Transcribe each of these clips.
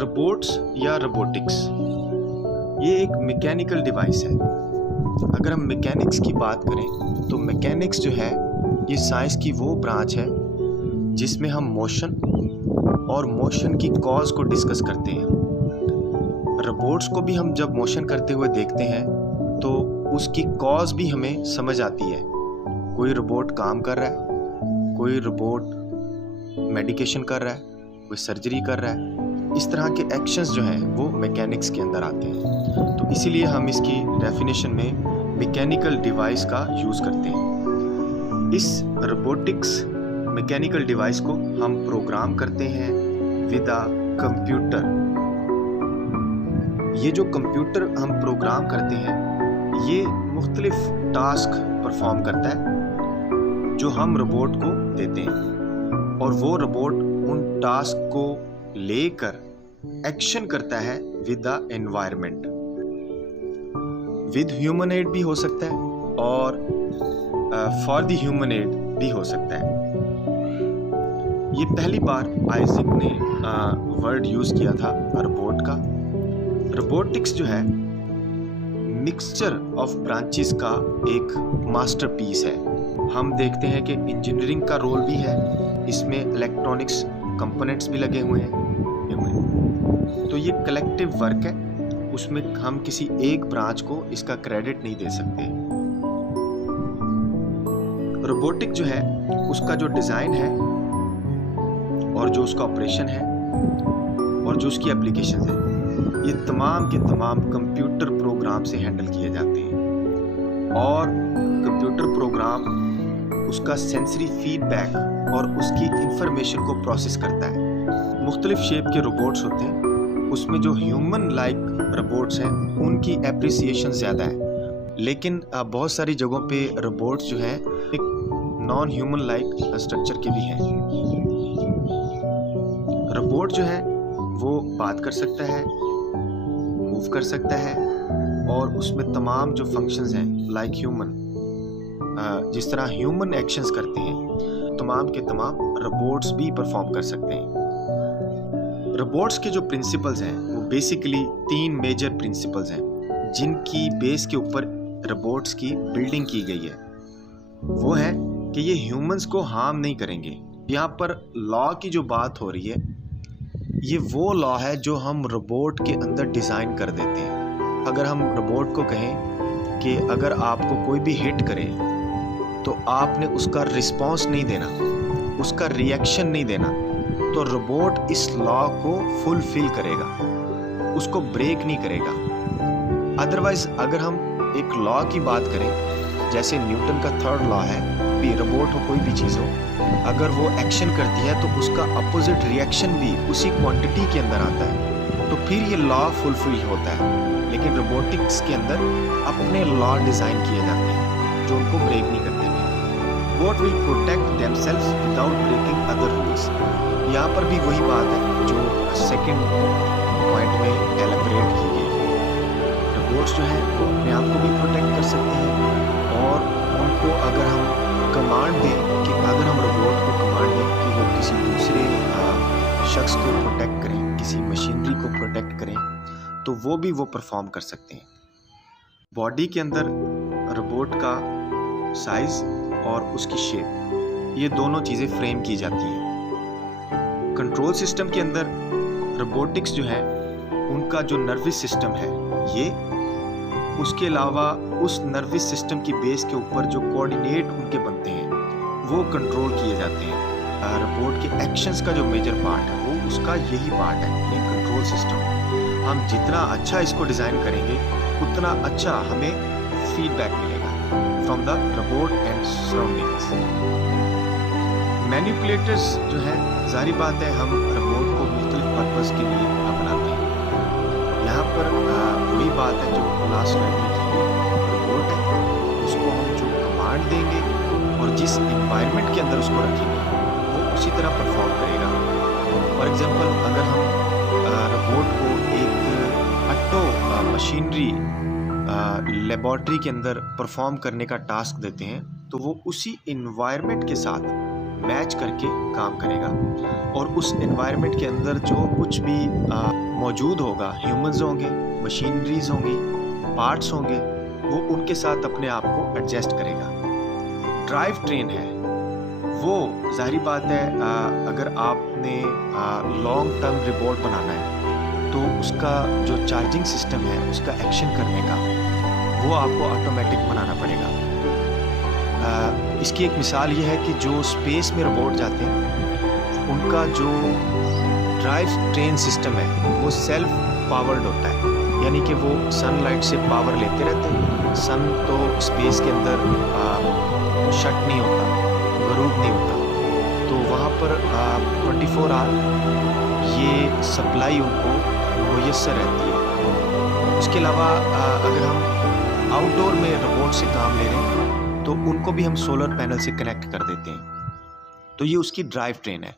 Robots या robotics ये एक मैकेनिकल डिवाइस है। अगर हम मैकेनिक्स की बात करें तो मैकेनिक्स जो है ये साइंस की वो ब्रांच है जिसमें हम मोशन और मोशन की कॉज को डिस्कस करते हैं। रोबोट्स को भी हम जब मोशन करते हुए देखते हैं तो उसकी कॉज भी हमें समझ आती है। कोई रोबोट काम कर रहा है, कोई रोबोट मेडिकेशन कर रहा है, कोई सर्जरी कर रहा है। इस तरह के एक्शंस जो हैं वो मैकेनिक्स के अंदर आते हैं। तो इसीलिए हम इसकी डेफिनेशन में मैकेनिकल डिवाइस का यूज़ करते हैं। इस रोबोटिक्स मैकेनिकल डिवाइस को हम प्रोग्राम करते हैं विद अ कंप्यूटर। ये जो कंप्यूटर हम प्रोग्राम करते हैं ये मुख्तलिफ टास्क परफॉर्म करता है जो हम रोबोट को देते हैं, और वो रोबोट उन टास्क को लेकर एक्शन करता है with the environment. With human aid भी हो सकता है और फॉर द ह्यूमन एड भी हो सकता है। ये पहली बार आइजैक ने वर्ड यूज़ किया था रोबोट का। रोबोटिक्स जो है मिक्सचर ऑफ ब्रांचेस का एक मास्टरपीस है। हम देखते हैं कि इंजीनियरिंग का रोल भी है इसमें, इलेक्ट्रॉनिक्स कंपोनेंट्स भी लगे हुए हैं। तो ये कलेक्टिव वर्क है, उसमें हम किसी एक ब्रांच को इसका क्रेडिट नहीं दे सकते। रोबोटिक जो है उसका जो डिज़ाइन है और जो उसका ऑपरेशन है और जो उसकी एप्लीकेशन है, ये तमाम के तमाम कंप्यूटर प्रोग्राम से हैंडल किए जाते हैं। और कंप्यूटर प्रोग्राम उसका सेंसरी फीडबैक और उसकी इंफॉर्मेशन को प्रोसेस करता है। मुख्तलिफ शेप के रोबोट्स होते हैं, उसमें जो ह्यूमन लाइक रोबोट्स हैं उनकी एप्रिसिएशन ज़्यादा है, लेकिन बहुत सारी जगहों पे रोबोट्स जो हैं एक नॉन ह्यूमन लाइक स्ट्रक्चर के भी हैं। रोबोट जो है वो बात कर सकता है, मूव कर सकता है, और उसमें तमाम जो फंक्शंस हैं लाइक ह्यूमन, जिस तरह ह्यूमन एक्शंस करते हैं तमाम के तमाम रोबोट्स भी परफॉर्म कर सकते हैं। रोबोट्स के जो प्रिंसिपल्स हैं वो बेसिकली 3 मेजर प्रिंसिपल्स हैं जिनकी बेस के ऊपर रोबोट्स की बिल्डिंग की गई है। वो है कि ये ह्यूमंस को हार्म नहीं करेंगे। यहाँ पर लॉ की जो बात हो रही है ये वो लॉ है जो हम रोबोट के अंदर डिज़ाइन कर देते हैं। अगर हम रोबोट को कहें कि अगर आपको कोई भी हिट करे तो आपने उसका रिस्पॉन्स नहीं देना, उसका रिएक्शन नहीं देना, तो रोबोट इस लॉ को फुलफिल करेगा, उसको ब्रेक नहीं करेगा। अदरवाइज अगर हम एक लॉ की बात करें, जैसे न्यूटन का 3rd लॉ है कि रोबोट हो कोई भी चीज़ हो, अगर वो एक्शन करती है तो उसका अपोजिट रिएक्शन भी उसी क्वांटिटी के अंदर आता है, तो फिर ये लॉ फुलफिल होता है। लेकिन रोबोटिक्स के अंदर अपने लॉ डिज़ाइन किए जाते हैं जो उनको ब्रेक नहीं करते। Robot will protect themselves without breaking other rules. यहाँ पर भी वही बात है जो सेकंड पॉइंट में एलैबोरेट की गई है। रोबोट्स जो हैं वो अपने आप को भी प्रोटेक्ट कर सकते हैं, और उनको अगर हम कमांड दें कि अगर हम रोबोट को कमांड दें कि वो किसी दूसरे शख्स को प्रोटेक्ट करें, किसी मशीनरी को प्रोटेक्ट करें, तो वो भी वो परफॉर्म कर सकते हैं। बॉडी के अंदर रोबोट का साइज़ और उसकी शेप, ये दोनों चीज़ें फ्रेम की जाती हैं। कंट्रोल सिस्टम के अंदर रोबोटिक्स जो है उनका जो नर्वस सिस्टम है ये, उसके अलावा उस नर्वस सिस्टम की बेस के ऊपर जो कोऑर्डिनेट उनके बनते हैं वो कंट्रोल किए जाते हैं। रोबोट के एक्शंस का जो मेजर पार्ट है वो उसका यही पार्ट है, ये कंट्रोल सिस्टम। हम जितना अच्छा इसको डिज़ाइन करेंगे उतना अच्छा हमें फीडबैक मिलेगा from the robot and surroundings. Manipulators जो है, जारी बात है हम रोबोट को मुख्तलिफ पर्पज़ के लिए अपनाते हैं। यहाँ पर वही बात है जो लास्ट स्लाइड में थी, रोबोट है उसको हम जो कमांड देंगे और जिस एनवायरनमेंट के अंदर उसको रखेंगे वो उसी तरह परफॉर्म करेगा। फॉर एग्जांपल अगर हम रोबोट को एक ऑटो मशीनरी लेबॉर्ट्री के अंदर परफॉर्म करने का टास्क देते हैं तो वो उसी इन्वायरमेंट के साथ मैच करके काम करेगा और उस एनवायरनमेंट के अंदर जो कुछ भी मौजूद होगा, ह्यूमंस होंगे, मशीनरीज होंगी, पार्ट्स होंगे, वो उनके साथ अपने आप को एडजस्ट करेगा। ड्राइव ट्रेन है वो, जाहिर बात है अगर आपने लॉन्ग टर्म रोबोट बनाना है तो उसका जो चार्जिंग सिस्टम है, उसका एक्शन करने का, वो आपको ऑटोमेटिक बनाना पड़ेगा। इसकी एक मिसाल ये है कि जो स्पेस में रोबोट जाते हैं उनका जो ड्राइव ट्रेन सिस्टम है वो सेल्फ पावर्ड होता है, यानी कि वो सनलाइट से पावर लेते रहते हैं। सन तो स्पेस के अंदर शट नहीं होता, गरूब नहीं होता, तो वहाँ पर 24 आवर ये सप्लाई उनको मुयस्सर रहती है। उसके अलावा अगर हम आउटडोर में रोबोट से काम ले रहे हैं तो उनको भी हम सोलर पैनल से कनेक्ट कर देते हैं, तो ये उसकी ड्राइव ट्रेन है।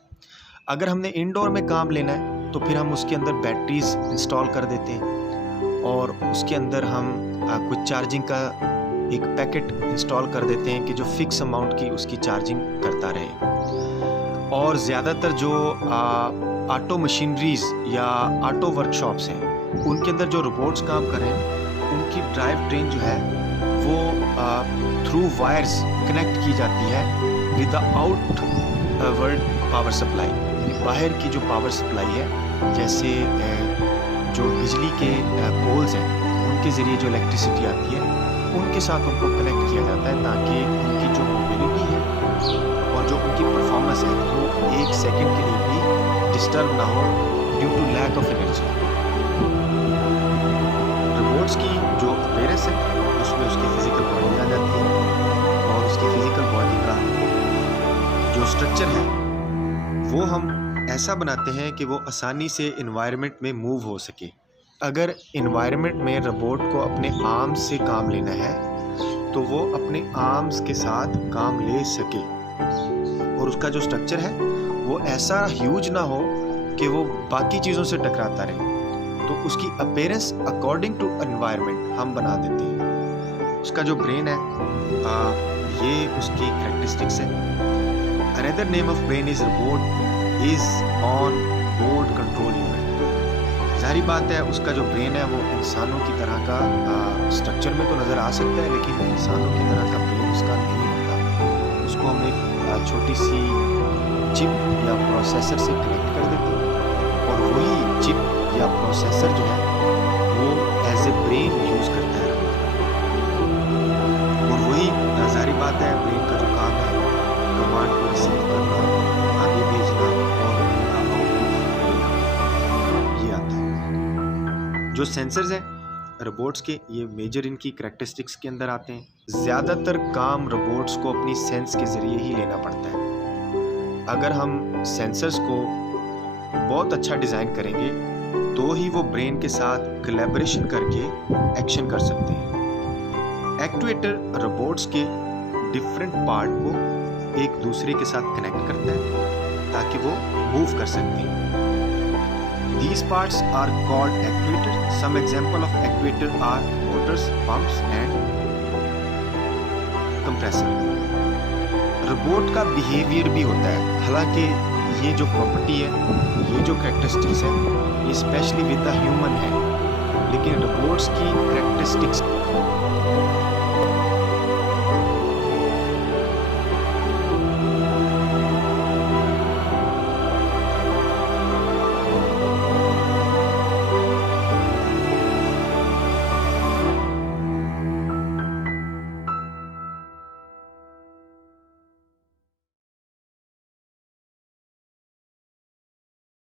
अगर हमने इंडोर में काम लेना है तो फिर हम उसके अंदर बैटरीज इंस्टॉल कर देते हैं और उसके अंदर हम कुछ चार्जिंग का एक पैकेट इंस्टॉल कर देते हैं कि जो फिक्स अमाउंट की उसकी चार्जिंग करता रहे। और ज़्यादातर जो ऑटो मशीनरीज या ऑटो वर्कशॉप्स हैं उनके अंदर जो रोबोट्स काम कर रहे हैं उनकी ड्राइव ट्रेन जो है वो थ्रू वायर्स कनेक्ट की जाती है with the outward power supply, यानी बाहर की जो पावर सप्लाई है, जैसे जो बिजली के पोल्स हैं उनके ज़रिए जो इलेक्ट्रिसिटी आती है उनके साथ उनको कनेक्ट किया जाता है ताकि उनकी जो मोबिलिटी है और जो उनकी परफॉर्मेंस है वो एक सेकंड के लिए भी डिस्टर्ब ना हो due to lack of energy. Robots की जो अपीयरेंस है उसमें उसकी फिजिकल बॉडी आ जाती है और उसकी फिजिकल बॉडी का जो स्ट्रक्चर है वो हम ऐसा बनाते हैं कि वो आसानी से एनवायरनमेंट में मूव हो सके। अगर एनवायरनमेंट में रोबोट को अपने आर्म्स से काम लेना है तो वो अपने आर्म्स के साथ काम ले सके और उसका जो स्ट्रक्चर है वो ऐसा ह्यूज ना हो कि वो बाकी चीज़ों से टकराता रहे, तो उसकी अपीयरेंस अकॉर्डिंग टू एनवायरनमेंट हम बना देते हैं। उसका जो ब्रेन है ये उसकी कैरेक्टरिस्टिक्स है। Another name of brain is robot is on board control unit. जाहिर बात है उसका जो ब्रेन है वो इंसानों की तरह का स्ट्रक्चर में तो नज़र आ सकता है, लेकिन इंसानों की तरह का ब्रेन उसका नहीं होता। उसको हम एक छोटी सी चिप या प्रोसेसर से कनेक्ट कर देते हैं और वही चिप या प्रोसेसर जो है वो एज ए ब्रेन यूज़ करता है और वही जाहिर बात है ब्रेन का जो काम है कमांड को रिसीव करना, आगे भेजना और ये आता है। जो सेंसर्स हैं रोबोट्स के, ये मेजर इनकी करैक्टरिस्टिक्स के अंदर आते हैं। ज़्यादातर काम रोबोट्स को अपनी सेंस के ज़रिए ही लेना पड़ता है। अगर हम सेंसर्स को बहुत अच्छा डिज़ाइन करेंगे तो ही वो ब्रेन के साथ कोलैबोरेशन करके एक्शन कर सकते हैं। एक्चुएटर रोबोट्स के डिफरेंट पार्ट को एक दूसरे के साथ कनेक्ट करता है ताकि वो मूव कर सकते हैं। These parts are called actuator. Some example of actuator are motors, pumps and compressor. Robot का बिहेवियर भी होता है, हालांकि ये जो प्रॉपर्टी है, ये जो कैरेक्टरिस्टिक्स है, ये स्पेशली विद द ह्यूमन है, लेकिन रोबोट्स की कैरेक्टरिस्टिक्स